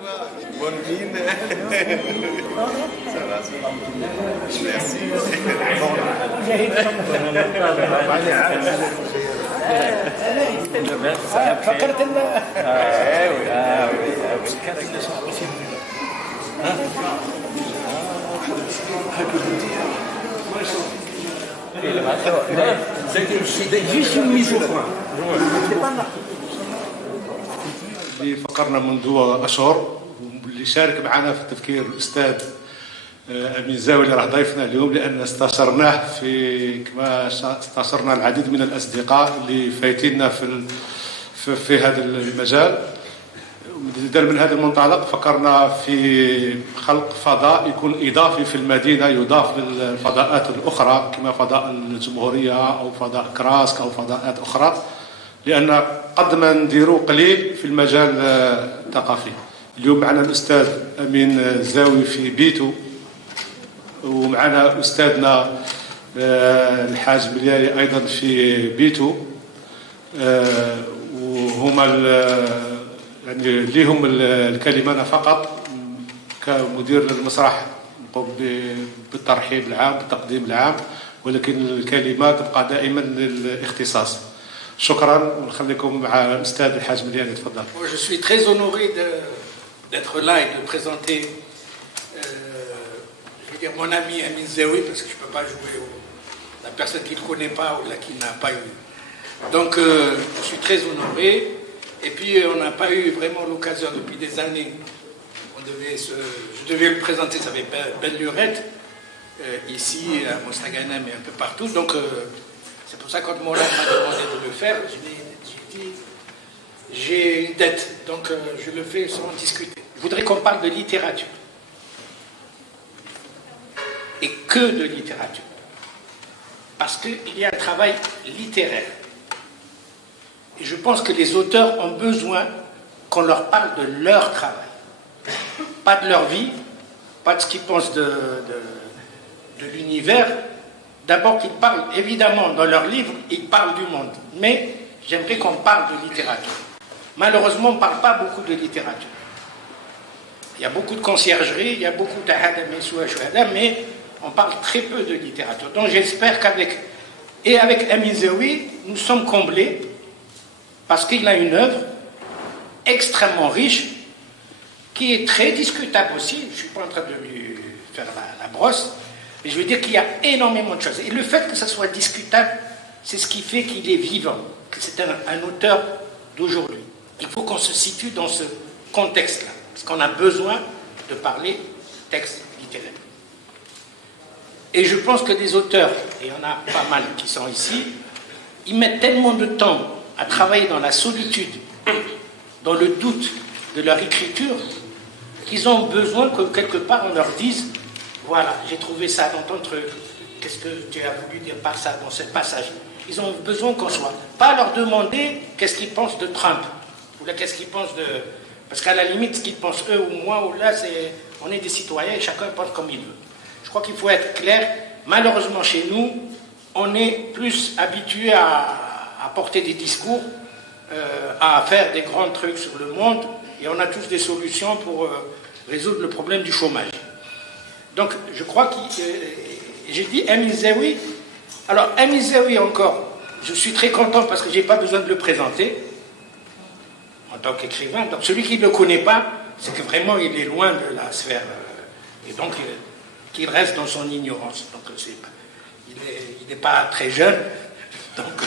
Bonne mine. Ça va, merci. فكرت ان juste une mise au point. اللي فكرنا منذ أشهر واللي شارك معنا في التفكير الأستاذ أمين زاوي اللي راه ضيفنا اليوم، لأن استشرناه كما استشرنا العديد من الأصدقاء اللي فايتيننا في هذا المجال. من هذا المنطلق فكرنا في خلق فضاء يكون إضافي في المدينة، يضاف للفضاءات الأخرى كما فضاء الجمهورية أو فضاء كراسك أو فضاءات أخرى، لأن قد ما نديروا قليل في المجال الثقافي. اليوم معنا الأستاذ أمين الزاوي في بيتو، ومعنا أستاذنا الحاج ملياري أيضا في بيتو، وهما يعني ليهم الكلمة. أنا فقط كمدير للمسرح نقوم بالترحيب العام بالتقديم العام، ولكن الكلمة تبقى دائما للاختصاص. شكرا، ونخليكم مع الأستاذ الحاج ملياني. تفضل. Je suis très honoré d'être là et de présenter je veux dire mon ami Amin Zaoui, parce que je ne peux pas jouer la personne qui ne connaît pas ou qui n'a pas eu. Donc je suis très honoré, et puis on n'a pas eu vraiment l'occasion depuis des années. Je devais le présenter, ça avait belle lurette, ici à Mostaganem et un peu partout. Donc c'est pour ça que quand Moulin m'a demandé de le faire, j'ai dit j'ai une dette, donc je le fais sans discuter. Je voudrais qu'on parle de littérature. Et que de littérature. Parce qu'il y a un travail littéraire. Et je pense que les auteurs ont besoin qu'on leur parle de leur travail. Pas de leur vie, pas de ce qu'ils pensent de l'univers. D'abord qu'ils parlent, évidemment, dans leurs livres, ils parlent du monde. Mais j'aimerais qu'on parle de littérature. Malheureusement, on ne parle pas beaucoup de littérature. Il y a beaucoup de conciergerie, il y a beaucoup d'ahada, mais on parle très peu de littérature. Donc j'espère avec Amin Zaoui, nous sommes comblés, parce qu'il a une œuvre extrêmement riche, qui est très discutable aussi. Je ne suis pas en train de lui faire la brosse, mais je veux dire qu'il y a énormément de choses. Et le fait que ça soit discutable, c'est ce qui fait qu'il est vivant, que c'est un auteur d'aujourd'hui. Il faut qu'on se situe dans ce contexte-là, parce qu'on a besoin de parler texte littéraire. Et je pense que les auteurs, et il y en a pas mal qui sont ici, ils mettent tellement de temps à travailler dans la solitude, dans le doute de leur écriture, qu'ils ont besoin que quelque part on leur dise: voilà, j'ai trouvé ça dans ton truc, qu'est-ce que tu as voulu dire par ça, dans ce passage. Ils ont besoin qu'on soit, pas leur demander qu'est-ce qu'ils pensent de Trump, ou là qu'est-ce qu'ils pensent de... Parce qu'à la limite, ce qu'ils pensent eux ou moi, ou là, c'est... on est des citoyens et chacun pense comme il veut. Je crois qu'il faut être clair. Malheureusement, chez nous, on est plus habitué à porter des discours, à faire des grands trucs sur le monde, et on a tous des solutions pour résoudre le problème du chômage. Donc, je crois que j'ai dit Amin Zaoui. Alors, Amin Zaoui encore, je suis très content parce que je n'ai pas besoin de le présenter en tant qu'écrivain. Donc, celui qui ne le connaît pas, c'est que vraiment, il est loin de la sphère. Et donc, qu'il reste dans son ignorance. Donc, il n'est pas très jeune. Donc,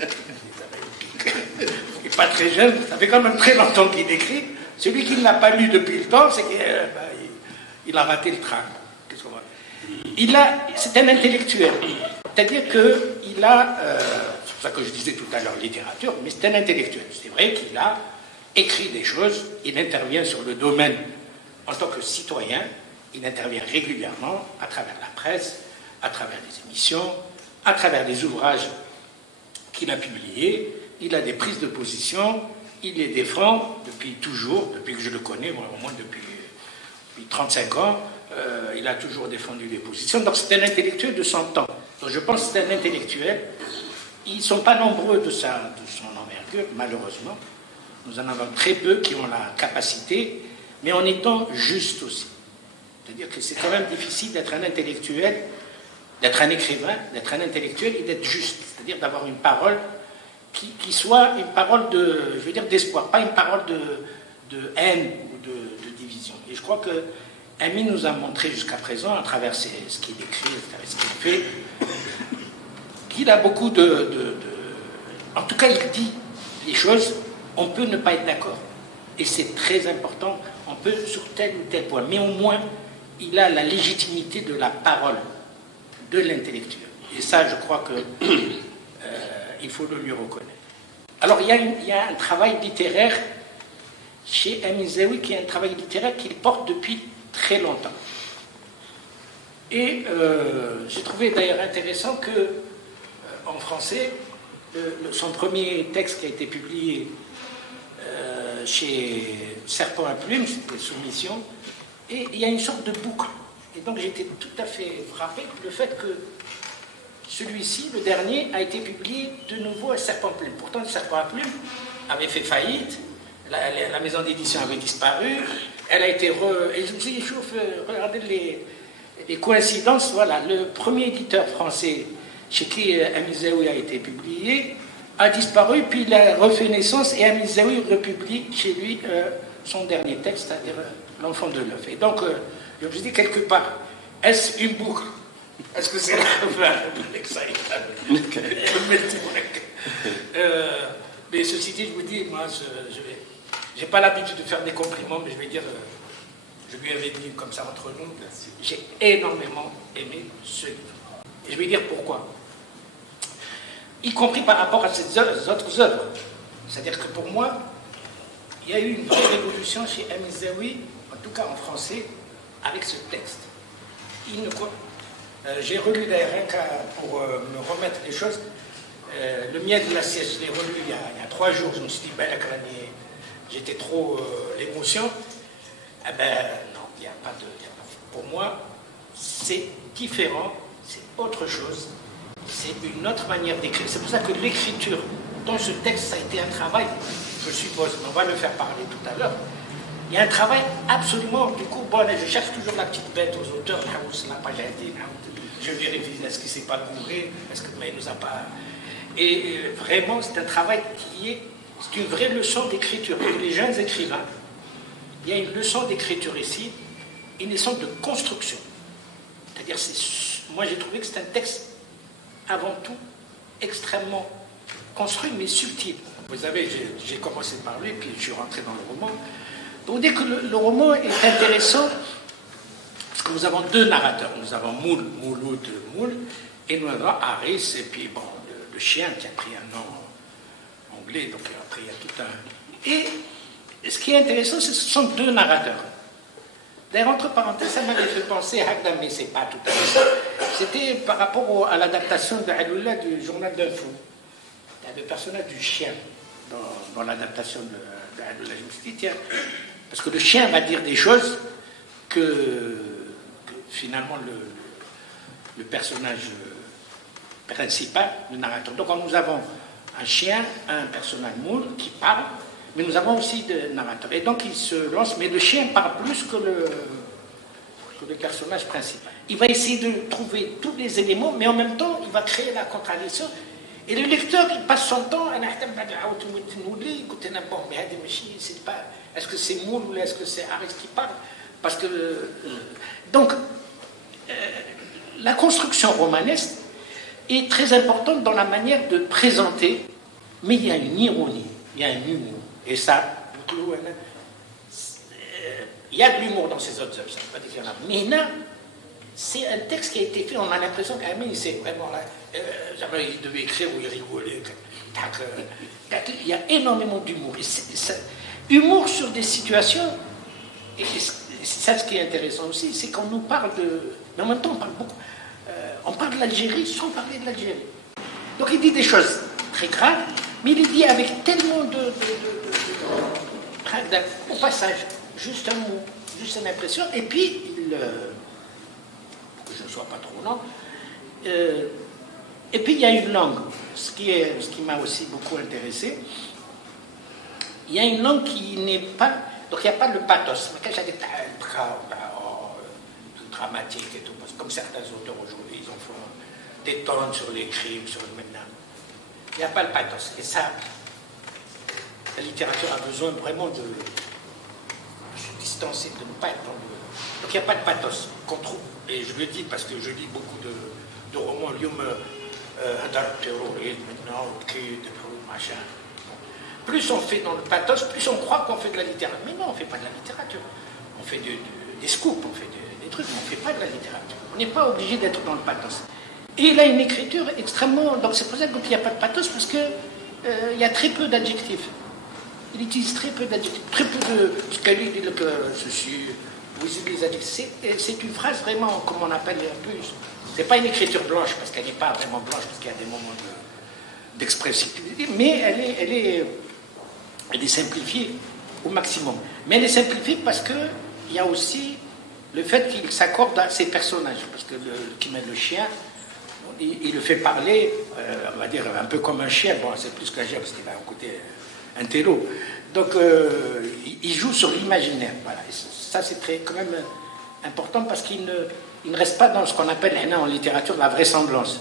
il n'est pas très jeune. Ça fait quand même très longtemps qu'il écrit. Celui qui ne l'a pas lu depuis le temps, c'est qu'il a raté le train. C'est un intellectuel. C'est-à-dire qu'il a... c'est pour ça que je disais tout à l'heure littérature, mais c'est un intellectuel. C'est vrai qu'il a écrit des choses, il intervient sur le domaine en tant que citoyen, il intervient régulièrement à travers la presse, à travers des émissions, à travers des ouvrages qu'il a publiés, il a des prises de position, il les défend depuis toujours, depuis que je le connais, moi, au moins depuis 35 ans, il a toujours défendu des positions. Donc c'est un intellectuel de son temps. Donc je pense que c'est un intellectuel. Ils ne sont pas nombreux de son envergure, malheureusement. Nous en avons très peu qui ont la capacité, mais en étant juste aussi. C'est-à-dire que c'est quand même difficile d'être un intellectuel, d'être un écrivain, d'être un intellectuel et d'être juste. C'est-à-dire d'avoir une parole qui soit une parole d'espoir, pas une parole de haine ou de division. Et je crois que Amin nous a montré jusqu'à présent, à travers ce qu'il écrit, à travers ce qu'il fait, qu'il a beaucoup En tout cas, il dit les choses, on peut ne pas être d'accord. Et c'est très important, on peut sur tel ou tel point. Mais au moins, il a la légitimité de la parole, de l'intellectuel. Et ça, je crois que il faut le lui reconnaître. Alors, il y a un travail littéraire chez Amin Zaoui, qui est un travail littéraire qu'il porte depuis très longtemps. Et j'ai trouvé d'ailleurs intéressant que, en français, son premier texte qui a été publié chez Serpent à Plume, c'était Soumission, et il y a une sorte de boucle. Et donc j'étais tout à fait frappé le fait que celui-ci, le dernier, a été publié de nouveau à Serpent à Plume. Pourtant, Serpent à Plume avait fait faillite, la maison d'édition avait disparu, elle a été et je me suis dit, regardez les coïncidences, voilà, le premier éditeur français chez qui Amin Zaoui a été publié a disparu, puis il a refait naissance et Amin Zaoui republie chez lui son dernier texte, c'est-à-dire L'Enfant de l'œuf. Et donc, je me suis dit, quelque part, est-ce une boucle? Est-ce que c'est mais ceci dit, je vous dis, moi, je n'ai pas l'habitude de faire des compliments, mais je vais dire, je lui avais dit comme ça entre nous, j'ai énormément aimé ce livre. Et je vais dire pourquoi. Y compris par rapport à ces autres œuvres. C'est-à-dire que pour moi, il y a eu une vraie révolution chez Amin Zaoui, en tout cas en français, avec ce texte. J'ai relu d'ailleurs rien pour me remettre les choses. Le miel de la sieste, je l'ai relu il y a 3 jours. Je me suis dit, ben la crânier, j'étais trop l'émotion. Eh ben non, il n'y a pas de. Pour moi, c'est différent, c'est autre chose. C'est une autre manière d'écrire. C'est pour ça que l'écriture dans ce texte, ça a été un travail, je suppose, on va le faire parler tout à l'heure. Il y a un travail absolument, du coup, bon, je cherche toujours la petite bête aux auteurs, je vérifie, est-ce qu'il ne s'est pas gouré, mais il nous a pas... Et vraiment, c'est un travail c'est une vraie leçon d'écriture. Pour les jeunes écrivains, il y a une leçon d'écriture ici, une leçon de construction. C'est-à-dire, moi j'ai trouvé que c'est un texte avant tout extrêmement construit mais subtil. Vous savez, j'ai commencé par lui, puis je suis rentré dans le roman. Donc dès que le roman est intéressant, parce que nous avons 2 narrateurs. Nous avons Mouloud, et nous avons Harris, et puis bon, le chien qui a pris un nom anglais, donc après il y a tout un... Et ce qui est intéressant, ce sont 2 narrateurs. D'ailleurs, entre parenthèses, ça m'avait fait penser à Hagdam, mais c'est pas tout à fait ça. C'était par rapport à l'adaptation d'Aloula du journal d'Info. Il y a le personnage du chien dans l'adaptation d'Aloula. Je me suis dit, tiens, parce que le chien va dire des choses que finalement le personnage principal, le narrateur. Donc nous avons un chien, un personnage moule qui parle, mais nous avons aussi des narrateurs. Et donc il se lance, mais le chien parle plus que le personnage principal. Il va essayer de trouver tous les éléments, mais en même temps, il va créer la contradiction. Et le lecteur, il passe son temps, est-ce que c'est Moule ou est-ce que c'est Harris qui parle? Parce que... donc, la construction romanesque est très importante dans la manière de présenter, mais il y a une ironie, il y a un humour. Et ça, il y a de l'humour dans ces autres œuvres, ça ne veut pas dire qu'il y en a. Mais là, c'est un texte qui a été fait, on a l'impression qu'Amin, c'est vraiment là, jamais il devait écrire ou il rigolait. Il y a énormément d'humour. Humour sur des situations, et c'est ça ce qui est intéressant aussi, c'est qu'on nous parle de... Mais en même temps, on parle beaucoup. On parle de l'Algérie sans parler de l'Algérie. Donc il dit des choses très graves, mais il les dit avec tellement au passage, juste un mot, juste une impression, et puis, pour que je ne sois pas trop lent, et puis il y a une langue, ce qui m'a aussi beaucoup intéressé. Il y a une langue qui n'est pas... Donc il n'y a pas le pathos. Mais quand j'ai des dramatique et tout, parce que comme certains auteurs aujourd'hui, ils en font des tonnes sur les crimes, sur le maintenant. Il n'y a pas le pathos. Et ça, la littérature a besoin vraiment de se distancer, de ne pas être dans le... Donc il n'y a pas de pathos qu'on trouve. Et je le dis parce que je lis beaucoup de romans, terrorisme, maintenant, machin. Plus on fait dans le pathos, plus on croit qu'on fait de la littérature. Mais non, on ne fait pas de la littérature. On fait des scoops, on fait des trucs, mais on ne fait pas de la littérature. On n'est pas obligé d'être dans le pathos. Et il a une écriture extrêmement... Donc c'est pour ça qu'il n'y a pas de pathos, parce qu'il y a très peu d'adjectifs. Il utilise très peu d'adjectifs, très peu de... Parce qu'il dit que ceci... Vous utilisez les adjectifs. C'est une phrase vraiment, comme on appelle un peu... C'est pas une écriture blanche, parce qu'elle n'est pas vraiment blanche, parce qu'il y a des moments d'expressivité, mais elle est simplifiée au maximum. Mais elle est simplifiée parce qu'il y a aussi le fait qu'il s'accorde à ses personnages, parce que qui met le chien, il le fait parler, on va dire un peu comme un chien, bon c'est plus qu'un chien parce qu'il a un côté intello. Donc il joue sur l'imaginaire, voilà. Et ça c'est quand même important parce qu'il ne reste pas dans ce qu'on appelle en littérature la vraisemblance.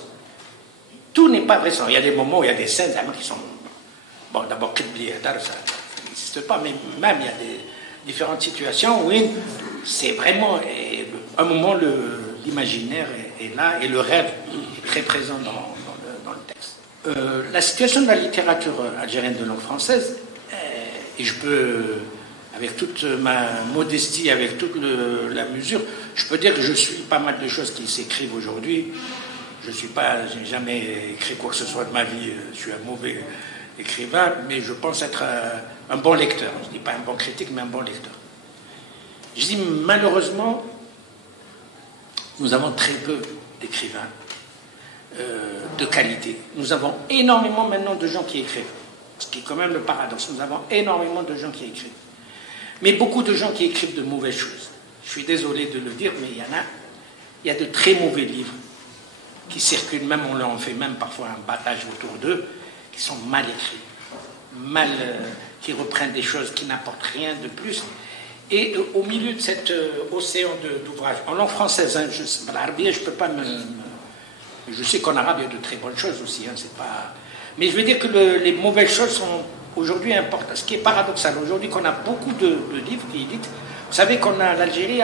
Tout n'est pas vraisemblance. Il y a des moments où il y a des scènes qui sont... Bon, d'abord, ça n'existe pas, mais même il y a des différentes situations où c'est vraiment... un moment, l'imaginaire est là et le rêve est très présent dans le texte. La situation de la littérature algérienne de langue française, et je peux... avec toute ma modestie, avec toute la mesure, je peux dire que je suis pas mal de choses qui s'écrivent aujourd'hui. Je n'ai jamais écrit quoi que ce soit de ma vie, je suis un mauvais écrivain, mais je pense être un bon lecteur. Je ne dis pas un bon critique, mais un bon lecteur. Je dis malheureusement, nous avons très peu d'écrivains de qualité. Nous avons énormément maintenant de gens qui écrivent, ce qui est quand même le paradoxe. Nous avons énormément de gens qui écrivent. Mais beaucoup de gens qui écrivent de mauvaises choses. Je suis désolé de le dire, mais il y a de très mauvais livres qui circulent, même on en fait même parfois un battage autour d'eux, qui sont mal écrits, qui reprennent des choses qui n'apportent rien de plus. Et au milieu de cet océan d'ouvrages, en langue française, hein, je peux pas je sais qu'en arabe il y a de très bonnes choses aussi, hein, c'est pas... Mais je veux dire que les mauvaises choses sont aujourd'hui importantes. Ce qui est paradoxal, aujourd'hui qu'on a beaucoup de livres qui éditent. Vous savez qu'on a l'Algérie,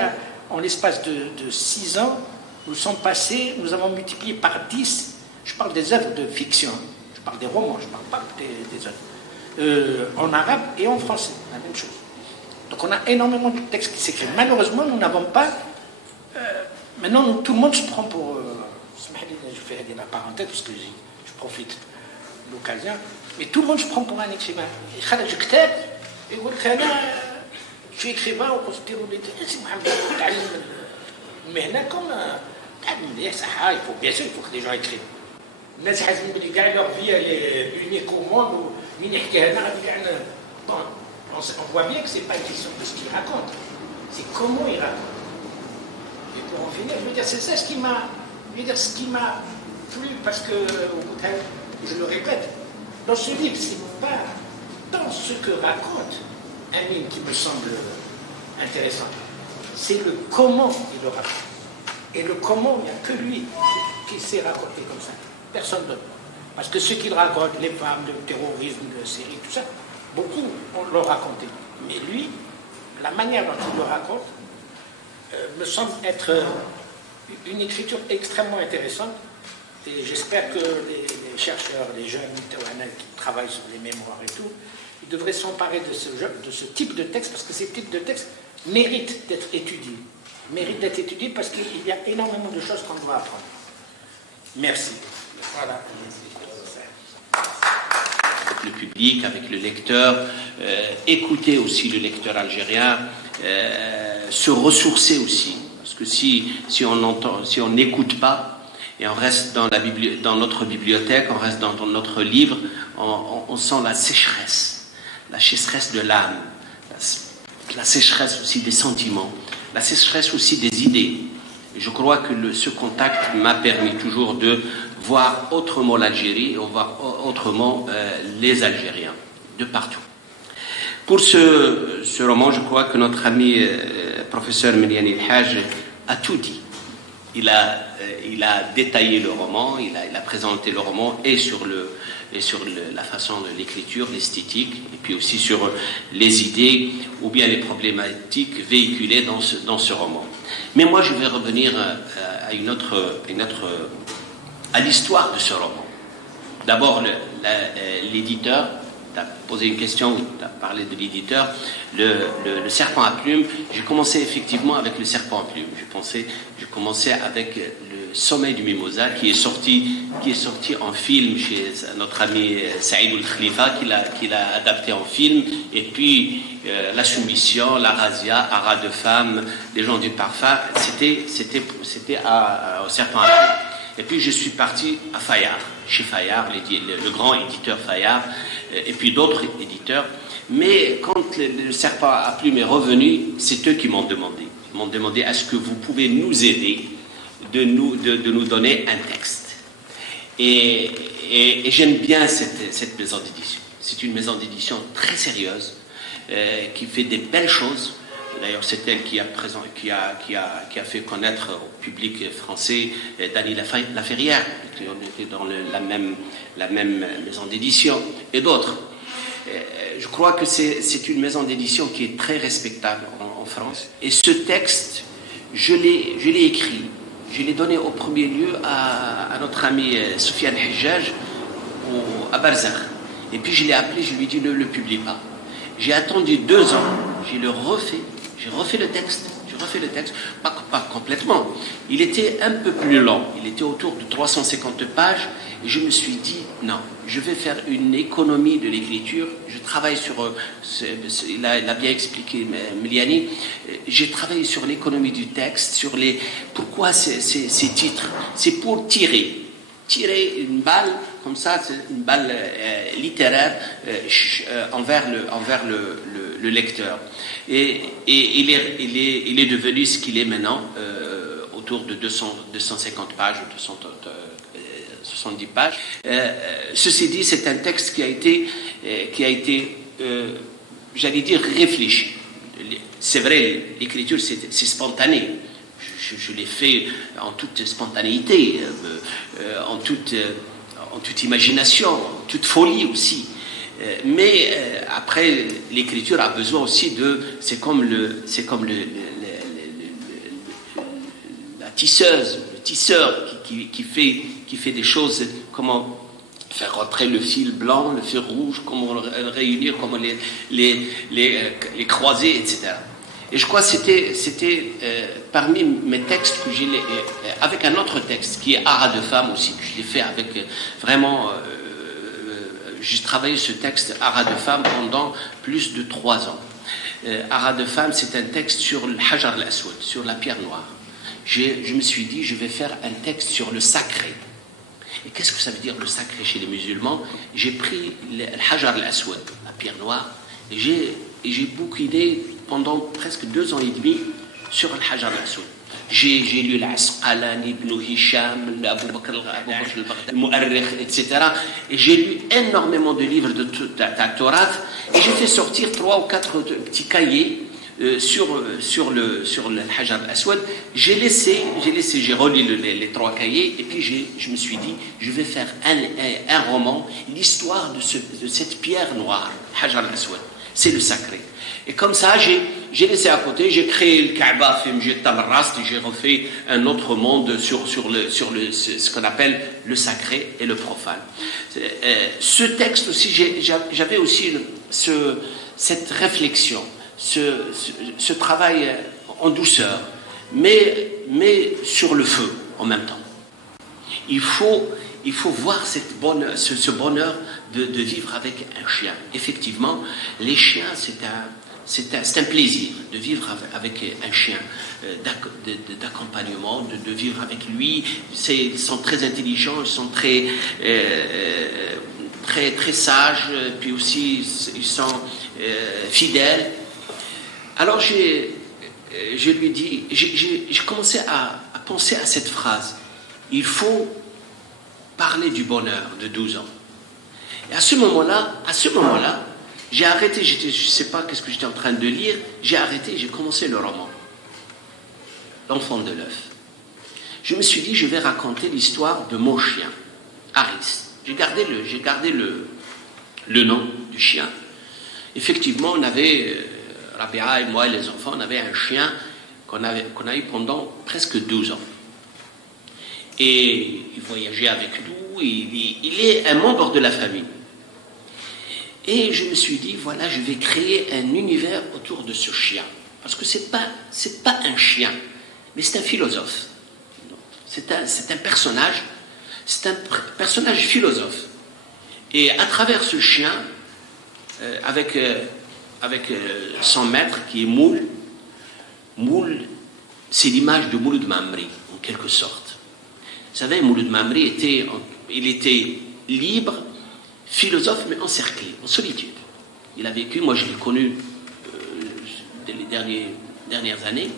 en l'espace de 6 ans, nous avons multiplié par 10, je parle des œuvres de fiction, je parle des romans, je ne parle pas des œuvres, en arabe et en français, la même chose. Donc on a énormément de textes qui s'écrivent. Malheureusement, nous n'avons pas... maintenant, tout le monde se prend pour... je fais la parenthèse parce que je profite de l'occasion, mais tout le monde se prend pour un écrivain. Je suis écrivain, mais là, comme... il faut bien sûr que les gens écrivent. Les gens leur vie elle est unique au monde. On voit bien que ce n'est pas une question de ce qu'ils racontent, c'est comment ils racontent. Et pour en finir, je veux dire, c'est ça ce qui m'a plu, parce que, je le répète, dans ce livre, ce n'est pas tant ce que raconte Amine qui me semble intéressant, c'est le comment il le raconte. Et le comment, il n'y a que lui qui sait raconter comme ça. Personne d'autre. Parce que ce qu'il raconte, les femmes, le terrorisme, le série, tout ça, beaucoup l'ont raconté. Mais lui, la manière dont il le raconte, me semble être une écriture extrêmement intéressante. Et j'espère que les chercheurs, les jeunes qui travaillent sur les mémoires et tout, ils devraient s'emparer de ce type de texte, parce que ces types de textes méritent d'être étudiés. Parce qu'il y a énormément de choses qu'on doit apprendre. Merci. Voilà. Avec le public, avec le lecteur, écouter aussi le lecteur algérien, se ressourcer aussi. Parce que si on n'écoute pas, et on reste dans notre bibliothèque, on reste dans notre livre, on sent la sécheresse de l'âme, la sécheresse aussi des sentiments, la sécheresse aussi des idées. Et je crois que ce contact m'a permis toujours de voir autrement l'Algérie et voir autrement les Algériens, de partout. Pour ce roman, je crois que notre ami professeur Miliani El-Haj a tout dit. Il a détaillé le roman, il a présenté le roman et sur la façon de l'écriture, l'esthétique, et puis aussi sur les idées ou bien les problématiques véhiculées dans ce roman. Mais moi, je vais revenir à l'histoire de ce roman. D'abord, l'éditeur. Tu as posé une question, tu as parlé de l'éditeur. Le serpent à plumes, j'ai commencé effectivement avec le serpent à plumes. J'ai commencé avec le sommeil du mimosa qui est sorti en film chez notre ami Saïd Ould-Khalifa, qui l'a adapté en film. Et puis la soumission, la razzia, Ara de femmes, les gens du parfum, c'était au serpent à plumes. Et puis je suis parti à Fayard, chez Fayard, le grand éditeur Fayard, et puis d'autres éditeurs. Mais quand le serpent à plumes est revenu, c'est eux qui m'ont demandé. Ils m'ont demandé, est-ce que vous pouvez nous aider de nous donner un texte? Et j'aime bien cette maison d'édition. C'est une maison d'édition très sérieuse, qui fait des belles choses. D'ailleurs, c'est elle qui a fait connaître au public français Dany Laferrière, qui était dans la même maison d'édition, et d'autres. Je crois que c'est une maison d'édition qui est très respectable en France. Et ce texte, je l'ai écrit. Je l'ai donné au premier lieu à notre ami Soufiane Hijaj à Barzakh. Et puis je l'ai appelé, je lui ai dit ne le publie pas. J'ai attendu 2 ans, j'ai refait le texte, pas complètement. Il était un peu plus long, il était autour de 350 pages, et je me suis dit, non, je vais faire une économie de l'écriture, je travaille sur, il a bien expliqué Miliani, j'ai travaillé sur l'économie du texte, sur pourquoi ces titres, c'est pour tirer une balle, comme ça, une balle littéraire envers le lecteur. Et il est devenu ce qu'il est maintenant, autour de 250 pages, 270 pages. Ceci dit, c'est un texte qui a été j'allais dire, réfléchi. C'est vrai, l'écriture, c'est spontané. Je l'ai fait en toute spontanéité, en toute imagination, en toute folie aussi. Mais après, l'écriture a besoin aussi c'est comme la tisseuse, le tisseur qui fait des choses, comment faire rentrer le fil blanc, le fil rouge, comment le réunir, comment les croiser, etc. Et je crois que c'était parmi mes textes que j'ai avec un autre texte qui est Ara de femmes aussi, que je l'ai fait avec vraiment. J'ai travaillé ce texte Ara de femmes pendant plus de 3 ans. Ara de femmes, c'est un texte sur le Hajar al-Aswad, sur la pierre noire. Je me suis dit, je vais faire un texte sur le sacré. Et qu'est-ce que ça veut dire le sacré chez les musulmans? J'ai pris le Hajar al-Aswad, la pierre noire, et j'ai bouquiné pendant presque 2 ans et demi sur le Hajar al-Aswad. J'ai lu l'Asqalani, Ibn Hisham, Abu Bakr al-Mu'arrikh, etc. Et j'ai lu énormément de livres de Taurat, et j'ai fait sortir 3 ou 4 petits cahiers sur le Hajar al-Aswad. J'ai relu les 3 cahiers, et puis je me suis dit, je vais faire un roman, l'histoire de cette pierre noire, Hajar al-Aswad. C'est le sacré. Et comme ça, j'ai laissé à côté, j'ai créé le Kaaba, j'ai Tamarrast, et j'ai refait un autre monde sur ce qu'on appelle le sacré et le profane. Ce texte aussi, j'avais aussi cette réflexion, ce travail en douceur, mais sur le feu en même temps. Il faut voir ce bonheur de vivre avec un chien. Effectivement, les chiens, c'est un plaisir de vivre avec un chien, d'accompagnement, de vivre avec lui. Ils sont très intelligents, ils sont très sages, puis aussi ils sont fidèles. Alors je lui dis, j'ai commencé à penser à cette phrase. Il faut parler du bonheur de 12 ans. Et à ce moment-là, J'ai arrêté, je ne sais pas qu'est-ce que j'étais en train de lire, j'ai arrêté, j'ai commencé le roman. L'enfant de l'œuf. Je me suis dit, je vais raconter l'histoire de mon chien, Harris. J'ai gardé le nom du chien. Effectivement, on avait, Rabia et moi et les enfants, on avait un chien qu'on a eu pendant presque 12 ans. Et il voyageait avec nous, il est un membre de la famille. Et je me suis dit, voilà, je vais créer un univers autour de ce chien. Parce que c'est pas un chien, mais c'est un philosophe. C'est un personnage philosophe. Et à travers ce chien, avec son maître qui est Moul, c'est l'image de Mouloud Mamri, en quelque sorte. Vous savez, Mouloud Mamri était libre, philosophe, mais encerclé, en solitude. Il a vécu, moi je l'ai connu les dernières années,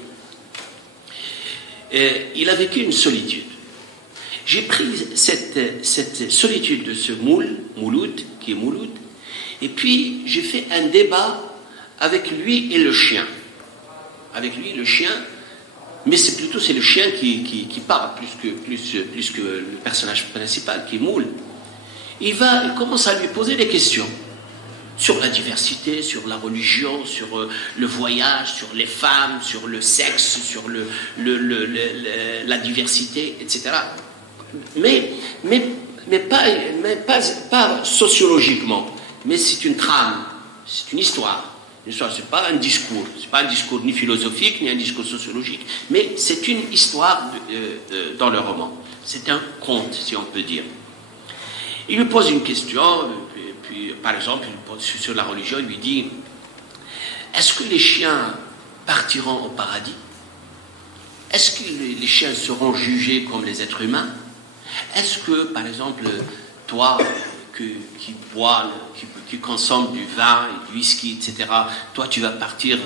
il a vécu une solitude. J'ai pris cette solitude de ce Mouloud, qui est Mouloud, et puis j'ai fait un débat avec lui et le chien. Avec lui, le chien, mais c'est le chien qui parle plus que le personnage principal, qui est Moul. Il commence à lui poser des questions sur la diversité, sur la religion, sur le voyage, sur les femmes, sur le sexe, sur la diversité, etc. Mais pas sociologiquement, mais c'est une trame, c'est une histoire. C'est pas un discours, c'est pas un discours ni philosophique ni un discours sociologique, mais c'est une histoire dans le roman. C'est un conte, si on peut dire. Il lui pose une question, puis par exemple, sur la religion, il lui dit: est-ce que les chiens partiront au paradis? Est-ce que les chiens seront jugés comme les êtres humains? Est-ce que, par exemple, toi, qui bois, qui consomme du vin et du whisky, etc., toi tu vas partir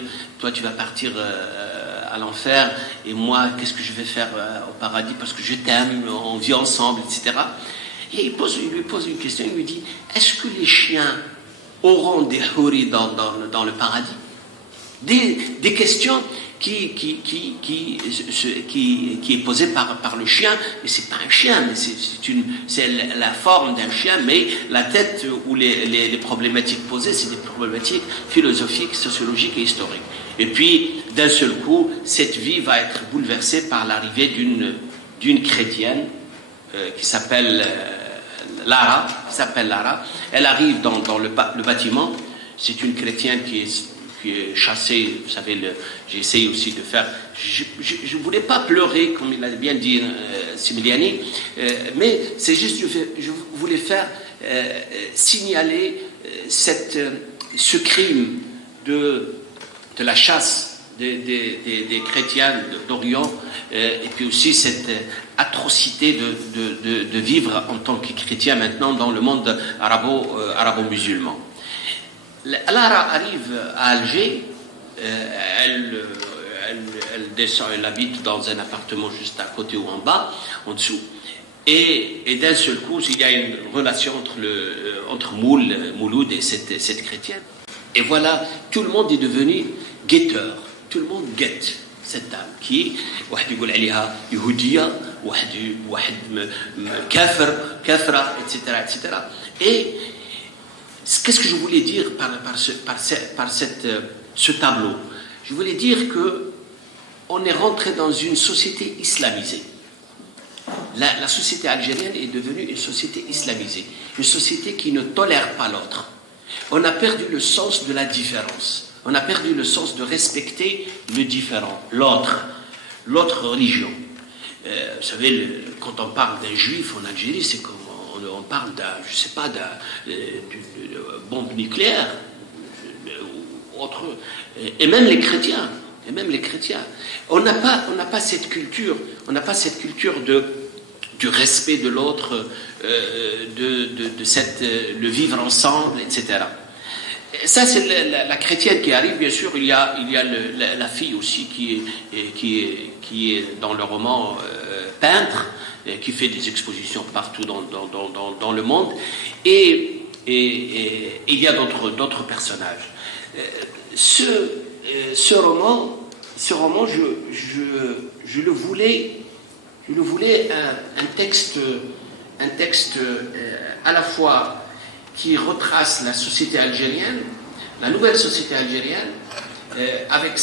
à l'enfer, et moi, qu'est-ce que je vais faire au paradis parce que je t'aime, on vit ensemble, etc. Et il lui pose une question, il lui dit: est-ce que les chiens auront des houris dans le paradis? Des questions qui est posée par le chien, mais c'est pas un chien, mais c'est la forme d'un chien, mais la tête ou les problématiques posées, c'est des problématiques philosophiques, sociologiques et historiques. Et puis, d'un seul coup, cette vie va être bouleversée par l'arrivée d'une chrétienne qui s'appelle Lara. Elle arrive dans le bâtiment. C'est une chrétienne qui est chassée. Vous savez, j'ai essayé aussi de faire. Je ne voulais pas pleurer, comme il a bien dit Similiani, mais c'est juste je voulais faire signaler ce crime de la chasse des chrétiens d'Orient, et puis aussi cette atrocité de vivre en tant que chrétien maintenant dans le monde arabo-musulman. Lara arrive à Alger, elle descend, elle habite dans un appartement juste à côté ou en dessous. Et d'un seul coup, il y a une relation entre Mouloud et cette chrétienne. Et voilà, tout le monde est devenu guetteur. Tout le monde guette cette dame qui, واحد يقول عليها يهودية, واحد كافرة, etc. Et qu'est-ce que je voulais dire par ce tableau? Je voulais dire qu'on est rentré dans une société islamisée. La société algérienne est devenue une société islamisée, une société qui ne tolère pas l'autre. On a perdu le sens de la différence. On a perdu le sens de respecter le différent, l'autre religion. Vous savez, quand on parle d'un juif en Algérie, c'est comme on parle d'une bombe nucléaire, ou autre, et même les chrétiens. On n'a pas cette culture, du respect de l'autre, le vivre ensemble, etc. Ça, c'est la chrétienne qui arrive. Bien sûr, il y a la fille aussi qui est dans le roman peintre, qui fait des expositions partout dans le monde. Et et il y a d'autres personnages. Ce roman, je le voulais un texte à la fois qui retrace la société algérienne, la nouvelle société algérienne, avec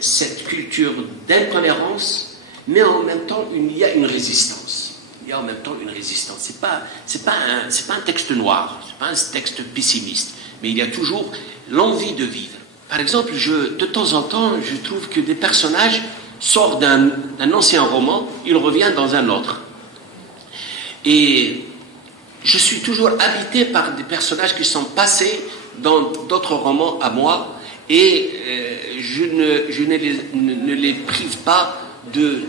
cette culture d'intolérance, mais en même temps il y a une résistance. C'est pas un texte noir, c'est pas un texte pessimiste, mais il y a toujours l'envie de vivre. Par exemple, de temps en temps, je trouve que des personnages sortent d'un ancien roman, ils reviennent dans un autre. Et je suis toujours habité par des personnages qui sont passés dans d'autres romans à moi, et je ne les prive pas de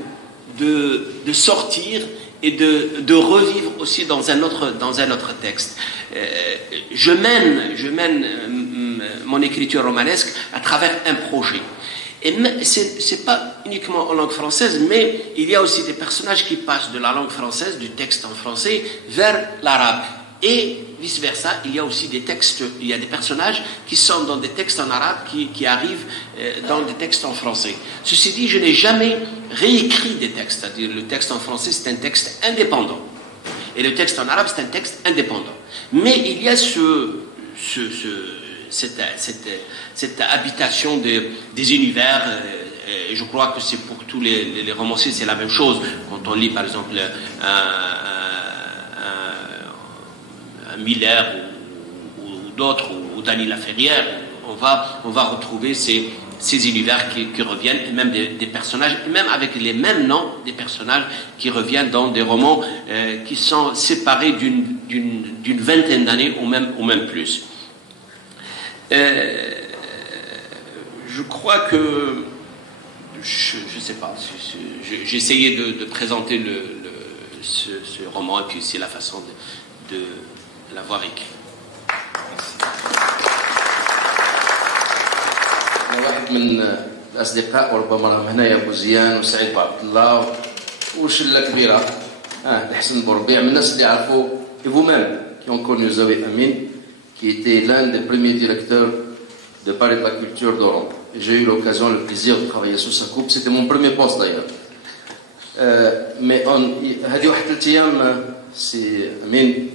sortir et de revivre aussi dans un autre texte. Je mène mon écriture romanesque à travers un projet. Et c'est pas uniquement en langue française, mais il y a aussi des personnages qui passent de la langue française, du texte en français, vers l'arabe. Et vice-versa, il y a aussi des personnages qui sont dans des textes en arabe, qui arrivent dans des textes en français. Ceci dit, je n'ai jamais réécrit des textes, c'est-à-dire le texte en français, c'est un texte indépendant. Et le texte en arabe, c'est un texte indépendant. Mais il y a cette habitation des univers, et je crois que c'est pour tous les romanciers, c'est la même chose. Quand on lit, par exemple, un Miller ou d'autres, ou Dany Laferrière, on va retrouver ces univers qui reviennent, et même des personnages, et même avec les mêmes noms, des personnages qui reviennent dans des romans qui sont séparés d'une vingtaine d'années ou même plus. Je crois que je ne sais pas, j'ai essayé de présenter ce roman, et puis c'est la façon de l'avoir écrit. أنا واحد من الأصدقاء وربما راهم هنايا بوزيان وسعيد عبد الله وشلة كبيرة الحسن بوربيع من الناس اللي عرفوا et vous-même qui ont connu Zawi Amin, qui était l'un des premiers directeurs de Paris de la culture d'Oran. J'ai eu l'occasion, le plaisir de travailler sous sa coupe. C'était mon premier poste d'ailleurs. Mais هذه واحد 3 أيام سي أمين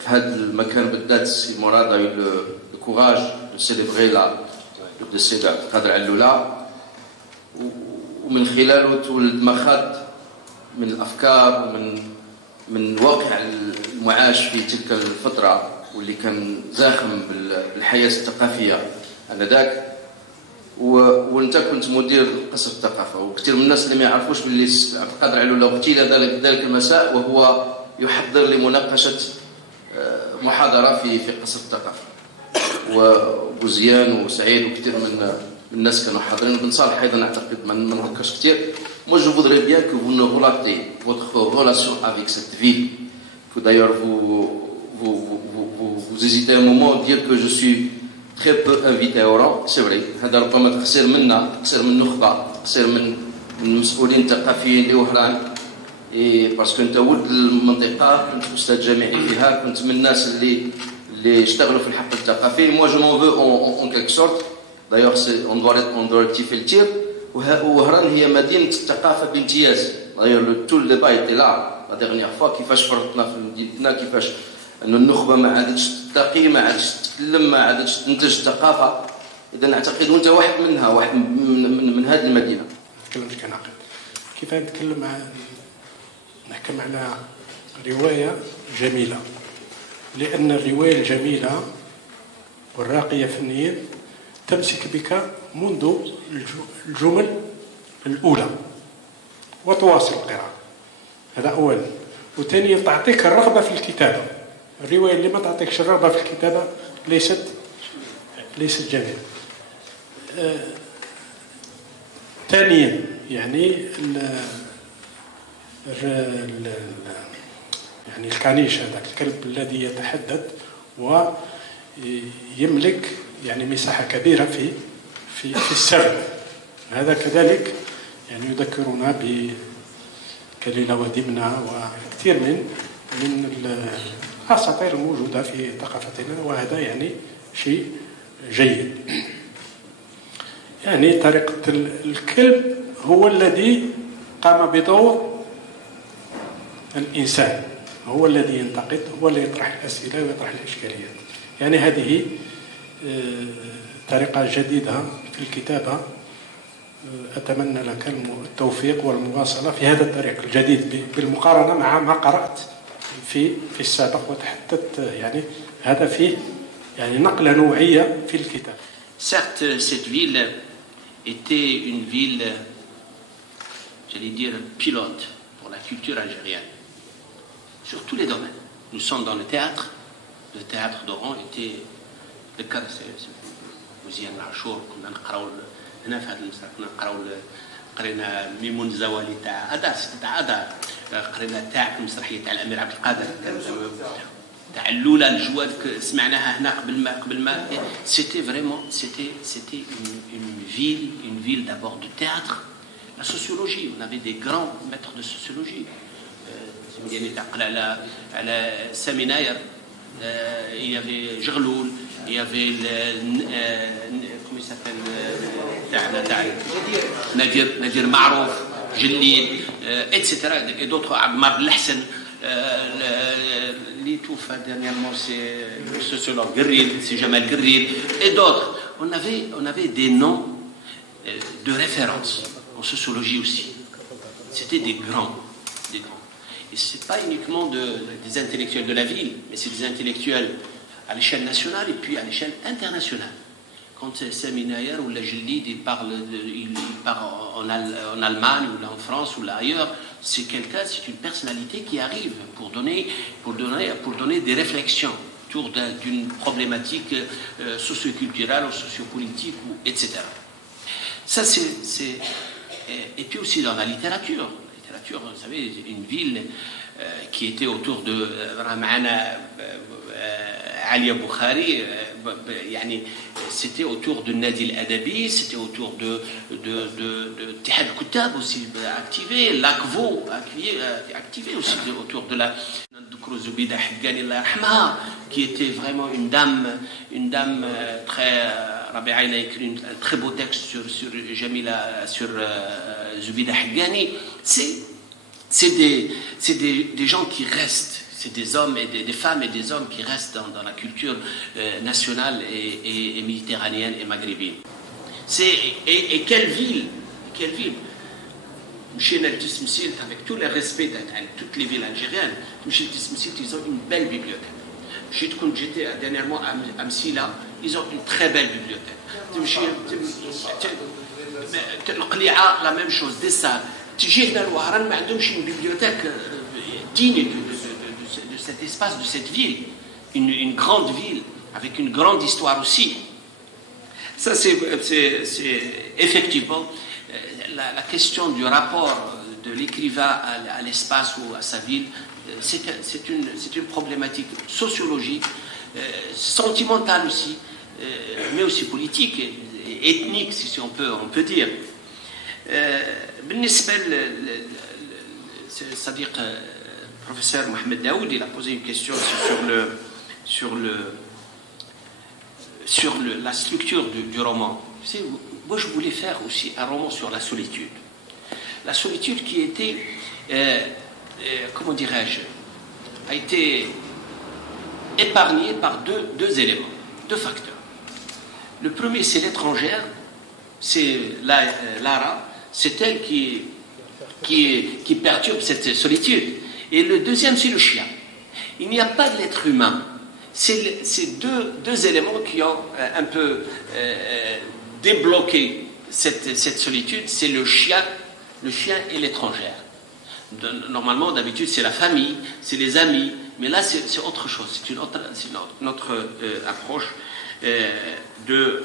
في هذا المكان بالذات سي مراد a eu le courage de célébrer le décès d'Abdelkader Alloula, ومن خلاله تولد مخاض من الأفكار ومن واقع المعاش في تلك الفترة واللي كان زاخم بالحياة الثقافية آنذاك. وانت كنت مدير قسم الثقافة، وكثير من الناس اللي ما يعرفوش باللي عبدالقادر علولا اغتيل ذلك المساء وهو يحضر لمناقشة محاضرة في قسم الثقافة. وبوزيان وسعيد وكثير من الناس كانوا حاضرين، بن صالح أيضا أعتقد ما نذكرش كثير. Moi je voudrais bien que vous nous relatez votre relation avec cette ville. Que d'ailleurs vous hésitez un moment à dire que je suis très peu invité à Oran. C'est vrai. هذا ربما تخسر منا، تخسر من نخبة، تخسر من مسؤولين ثقافيين اللي وهران. parce que أنت ولد المنطقة، كنت أستاذ جامعي فيها، كنت من الناس اللي اشتغلوا في الحقل الثقافي. Moi je m'en veux en quelque sorte. D'ailleurs on doit rectifier le tir. وهران هي مدينة الثقافة بامتياز. D'ailleurs tout le débat était là la dernière fois. كيفاش فرطنا في مدينتنا، كيفاش أن النخبة ما عادتش تلتقي، ما عادتش تتكلم، ما عادتش تنتج الثقافة. إذا نعتقد وأنت واحد منها، واحد من هذه المدينة. تكلمت كناقد. كيف نحكم على رواية جميلة، لأن الرواية الجميلة والراقية فنيا تمسك بك منذ الجمل الأولى وتواصل القراءة. هذا أولا. وثانيا تعطيك الرغبة في الكتابة. الرواية اللي ما تعطيكش الرغبة في الكتابة ليست جميلة. ثانيا يعني يعني الكانيش، هذاك الكلب الذي يتحدث ويملك يعني مساحة كبيرة في السرد، هذا كذلك يعني يذكرنا بكليلة ودمنة وكثير من الأساطير الموجودة في ثقافتنا، وهذا يعني شيء جيد. يعني طريقة الكلب هو الذي قام بدور الإنسان، هو الذي ينتقد، هو الذي يطرح الأسئلة ويطرح الإشكاليات. يعني هذه طريقة جديدة في الكتابة. أتمنى لك التوفيق والمواصلة في هذا الطريق الجديد بالمقارنة مع ما قرأت في السابق وتحدثت. يعني هذا فيه يعني نقلة نوعية في الكتاب. Certes, cette ville était une ville, j'allais dire, pilote pour la culture algérienne, sur tous les domaines. Nous sommes dans le théâtre d'Oran était le cas, Mouziane Achour, كنا نقراو هنا في هذا المسرح، كنا نقراو قرينا ميمون الزوالي تاع أدار، قرينا تاع المسرحية تاع الأمير عبد القادر تاع اللولة الجواد سمعناها هنا قبل ما c'était vraiment c'était une ville d'abord de théâtre. La sociologie, on avait des grands maîtres de sociologie. يعني تعقل على سامي il y avait Gerloul, il y avait comment il s'appelle تاع نادر معروف جليل etc. et d'autres عمار الحسن اللي توفى dernièrement c'est le sociologue Guerril, c'est Jamal Guerril et d'autres. On avait des noms de référence en sociologie aussi. C'était des grands. Et ce n'est pas uniquement des intellectuels de la ville, mais c'est des intellectuels à l'échelle nationale et puis à l'échelle internationale. Quand Sami Nayer ou la Jellid, il parle en Allemagne ou en France ou là ailleurs, c'est une personnalité qui arrive pour donner des réflexions autour d'une problématique socioculturelle ou sociopolitique, etc. Ça, et puis aussi dans la littérature. Vous savez, une ville qui était autour de Ramana Alia Boukhari, c'était autour de Nadi al-Adabi, c'était autour de Tihad Koutab aussi activé, l'Akvo activé aussi autour de la Zubida Haggani qui était vraiment une dame très. Rabia a écrit un très beau texte sur Jamila, sur Zubida Haggani. C'est des gens qui restent, c'est des hommes et des femmes et des hommes qui restent dans la culture nationale et méditerranéenne et maghrébine. Et quelle ville Mchina el-Tismsilt, avec tout le respect de toutes les villes algériennes, Mchina el-Tismsilt, ils ont une belle bibliothèque. Quand j'étais dernièrement à Msila, ils ont une très belle bibliothèque. La même chose, des salles. تجي هنا الوهران ما عندهمش une bibliothèque digne de cet espace, de cette ville, une grande ville avec une grande histoire aussi. Ça c'est effectivement la question du rapport de l'écrivain à l'espace ou à sa ville. C'est une problématique sociologique, sentimentale aussi, mais aussi politique et ethnique, si on peut dire. بالنسبة للصديق professeur Mohamed Daoud, il a posé une question sur la structure du roman. Moi, je voulais faire aussi un roman sur la solitude. La solitude qui était, comment dirais-je, a été épargnée par deux éléments, deux facteurs. Le premier, c'est l'étrangère, c'est Lara. C'est elle qui perturbe cette solitude. Et le deuxième, c'est le chien. Il n'y a pas de l'être humain. C'est deux éléments qui ont un peu débloqué cette solitude. C'est le chien et l'étrangère. Normalement, d'habitude, c'est la famille, c'est les amis. Mais là, c'est autre chose. C'est une autre approche de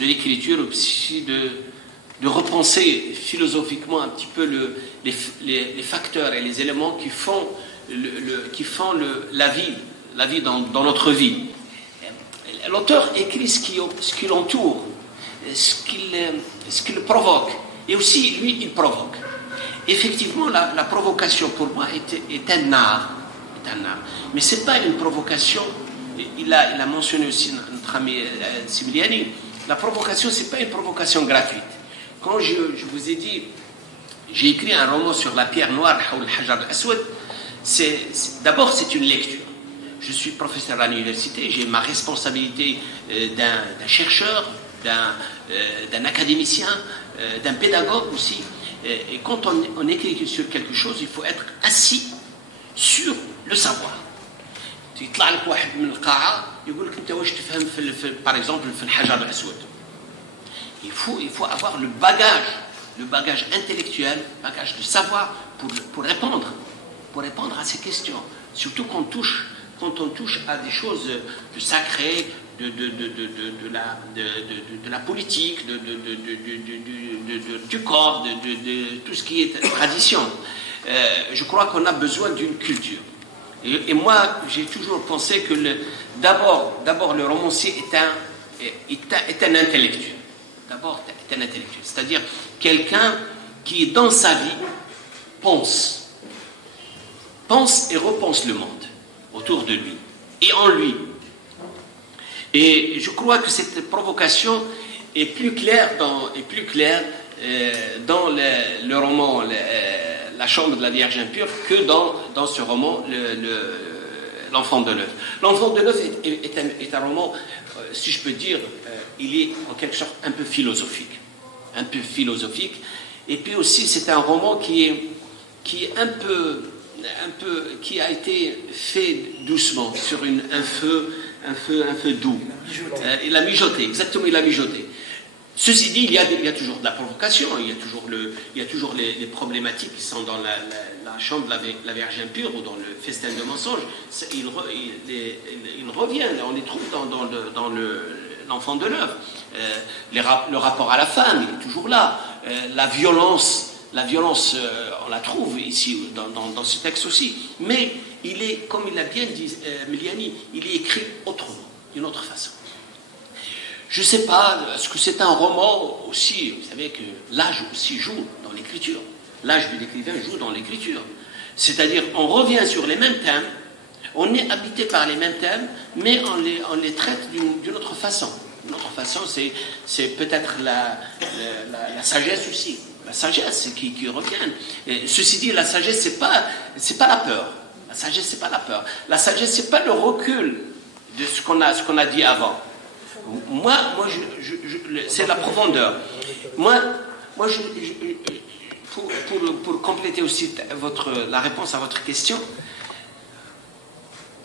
l'écriture, aussi de repenser philosophiquement un petit peu les facteurs et les éléments qui font la vie dans notre vie. L'auteur écrit ce qui l'entoure, ce qui le provoque, et aussi lui il provoque. effectivement, la provocation pour moi est un art. Mais ce n'est pas une provocation, il a mentionné aussi notre ami Sibiliani, la provocation, ce n'est pas une provocation gratuite. Quand je vous ai dit, j'ai écrit un roman sur la pierre noire, Hajar al-Aswad, d'abord c'est une lecture. Je suis professeur à l'université, j'ai ma responsabilité d'un chercheur, d'un académicien, d'un pédagogue aussi. Et quand on écrit sur quelque chose, il faut être assis sur le savoir. يطلع لك واحد من القاعة يقول لك أنت واش تفهم par exemple في الحجر الأسود. Il faut avoir le bagage intellectuel, le bagage de savoir pour répondre à ces questions. Surtout quand on touche à des choses de sacré, de la politique, du corps, de tout ce qui est tradition. Je crois qu'on a besoin d'une culture. Et moi, j'ai toujours pensé que d'abord le romancier est un intellectuel. D'abord, est un intellectuel. C'est-à-dire quelqu'un qui, dans sa vie, pense et repense le monde autour de lui et en lui. Et je crois que cette provocation est plus claire dans le roman La chambre de la Vierge impure que dans ce roman L'enfant de l'œuf. L'enfant de l'œuf est un roman, si je peux dire, il est en quelque sorte un peu philosophique. Et puis aussi c'est un roman qui a été fait doucement sur un feu doux. Il a mijoté, exactement, il a mijoté. Ceci dit, il y a toujours de la provocation, il y a toujours les problématiques qui sont dans la chambre de la Vierge impure ou dans le festin de mensonges. Ils reviennent, on les trouve dans l'enfant de l'œuf. Le rapport à la femme, il est toujours là. La violence, on la trouve ici dans ce texte aussi. Mais il est, comme il l'a bien dit Miliani, il est écrit autrement, d'une autre façon. Je ne sais pas, est-ce que c'est un roman aussi, vous savez que l'âge aussi joue dans l'écriture. L'âge de l'écrivain joue dans l'écriture. C'est-à-dire, on revient sur les mêmes thèmes, on est habité par les mêmes thèmes, mais on les traite d'une autre façon. Une autre façon, c'est peut-être la sagesse aussi. La sagesse qui revient. Et ceci dit, la sagesse, c'est pas la peur. La sagesse, c'est pas la peur. La sagesse, c'est pas le recul de ce qu'on a dit avant. Moi, c'est la profondeur. Moi, pour compléter aussi la réponse à votre question,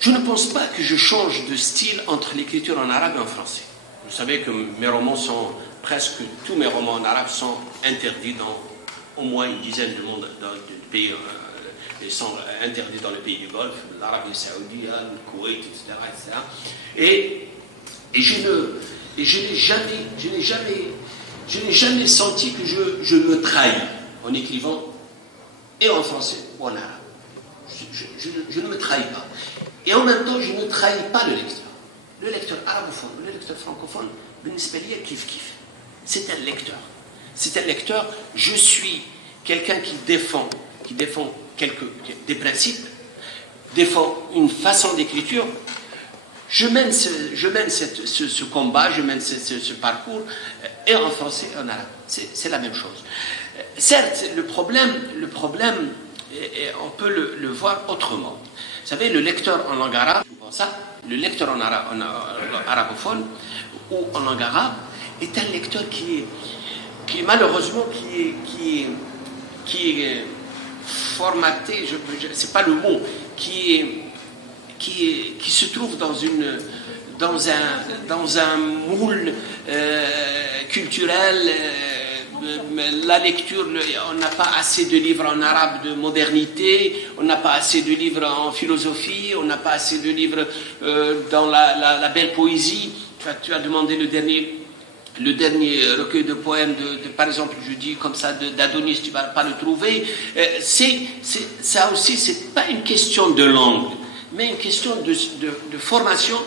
je ne pense pas que je change de style entre l'écriture en arabe et en français. Vous savez que presque tous mes romans en arabe sont interdits dans au moins une dizaine de pays. Ils sont interdits dans les pays du Golfe, l'Arabie Saoudite, le Koweït, etc. Et je n'ai jamais senti que je me trahis en écrivant et en français ou en arabe. Je ne me trahis pas. Et en même temps, je ne trahis pas le lecteur. Le lecteur arabophone, le lecteur francophone, c'est un lecteur. C'est un lecteur. Je suis quelqu'un qui défend des principes, défend une façon d'écriture. Je mène ce combat, je mène ce parcours, et en français et en arabe. C'est la même chose. Certes, le problème, on peut le voir autrement. Vous savez, le lecteur en langue arabe, le lecteur en arabophone ou en langue arabe est un lecteur qui malheureusement qui est formaté, c'est pas le mot, qui se trouve dans un moule culturel. La lecture, on n'a pas assez de livres en arabe de modernité, on n'a pas assez de livres en philosophie, on n'a pas assez de livres dans la belle poésie. Tu as demandé le dernier recueil de poèmes par exemple, je dis comme ça, d'Adonis, tu ne vas pas le trouver. Ça aussi, c'est pas une question de langue, mais une question de formation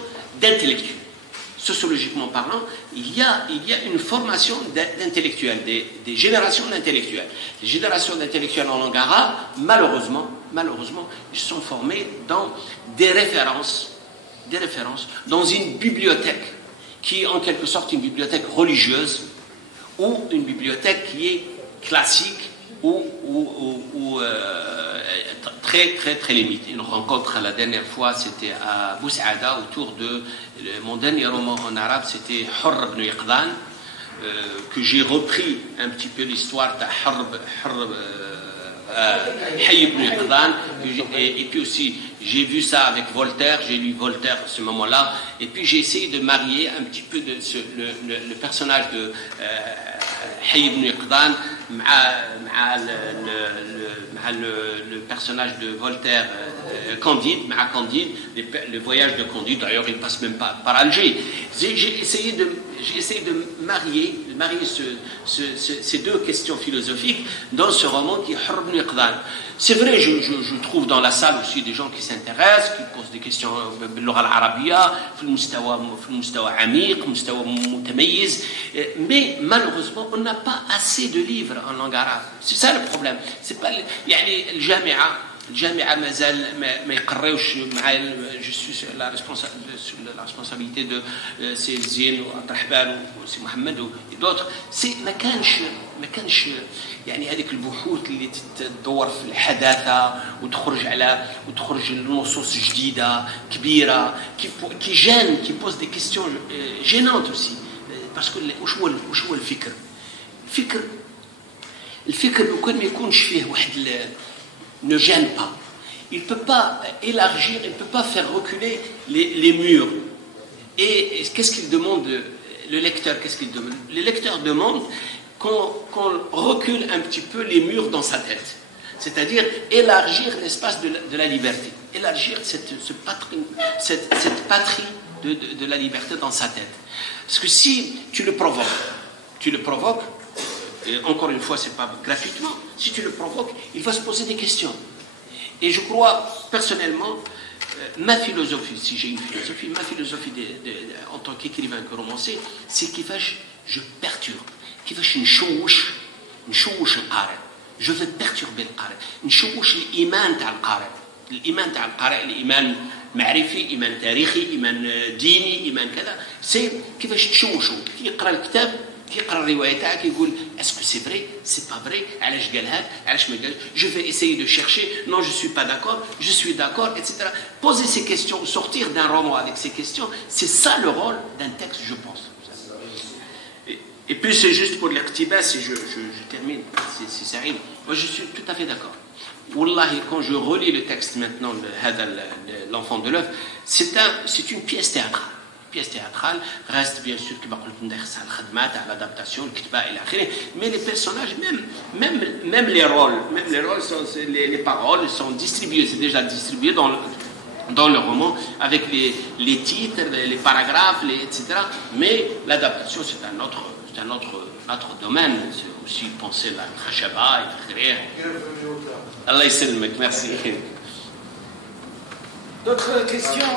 d'intellectuel. sociologiquement parlant, il y a une formation d'intellectuels, des générations d'intellectuels. Les générations d'intellectuels en langue arabe, malheureusement, ils sont formés dans des références, dans une bibliothèque qui est en quelque sorte une bibliothèque religieuse ou une bibliothèque qui est classique ou très limitée. Une rencontre la dernière fois, c'était à Boussaada, autour de mon dernier roman en arabe, c'était Hurr ibn Iqdan, que j'ai repris un petit peu l'histoire de Hayy ibn Iqdan, et puis aussi j'ai vu ça avec Voltaire, j'ai lu Voltaire à ce moment-là, et puis j'ai essayé de marier un petit peu le personnage de Hayy ibn Iqdan le personnage de Voltaire, Candide, le voyage de Candide. D'ailleurs, il ne passe même pas par Alger. J'ai essayé de marier ces deux questions philosophiques dans ce roman qui est Hurr ibn Iqdan. C'est vrai, je trouve dans la salle aussi des gens qui s'intéressent, qui posent des questions باللغة العربية في المستوى عميق, مستوى متميز, mais malheureusement on n'a pas assez de livres en langue arabe. C'est ça le problème. C'est pas يعني الجامعة مازال ما يقريوش معايا. Je suis sur la responsabilité de سي زين وطرحبال وسي محمد ودوتر. سي ما كانش يعني هذيك البحوث اللي تدور في الحداثة وتخرج لنصوص جديدة كبيرة qui gêne, qui pose des questions gênantes aussi. parce que وش هو الفكر لو كان ما يكونش فيه واحد ne gêne pas. Il ne peut pas élargir, il ne peut pas faire reculer les murs. Et qu'est-ce qu'il demande, le lecteur? Qu'est-ce qu'il demande? Le lecteur demande qu'on recule un petit peu les murs dans sa tête. C'est-à-dire élargir l'espace de la liberté. Élargir cette patrie de la liberté dans sa tête. Parce que si tu le provoques, et encore une fois, ce n'est pas gratuitement, si tu le provoques, il va se poser des questions. Et je crois, personnellement, ma philosophie, si j'ai une philosophie, en tant qu'écrivain, que romancier, c'est je perturbe. كيفاش نشوش القارئ. Je veux perturber القارئ. نشوش الإيمان تاع القارئ. الإيمان تاع القارئ الإيمان معرفي، إيمان تاريخي، إيمان ديني، إيمان كذا. سي كيفاش تشوشو. يقرأ الكتاب، كيقرا الروايه تاعك يقول اسكو سي فري سي با فري علاش قال هاد علاش ما قالش je vais essayer de chercher non je suis pas d'accord je suis d'accord etc. Poser ces questions, sortir d'un roman avec ces questions, c'est ça le rôle d'un texte, je pense. Et puis c'est juste pour l'iqtibas, et je termine, c'est Saïd. Moi je suis tout à fait d'accord. Wallahi, quand je relis le texte maintenant, l'enfant de l'œuf, c'est une pièce théâtrale. Reste bien sûr que l'adaptation, mais les personnages, même les rôles, les paroles sont distribuées, c'est déjà distribué dans le roman avec les titres, les paragraphes, etc. Mais l'adaptation, c'est un autre domaine. C'est aussi penser la khashaba et faire. Allah ysalmek, merci. D'autres questions?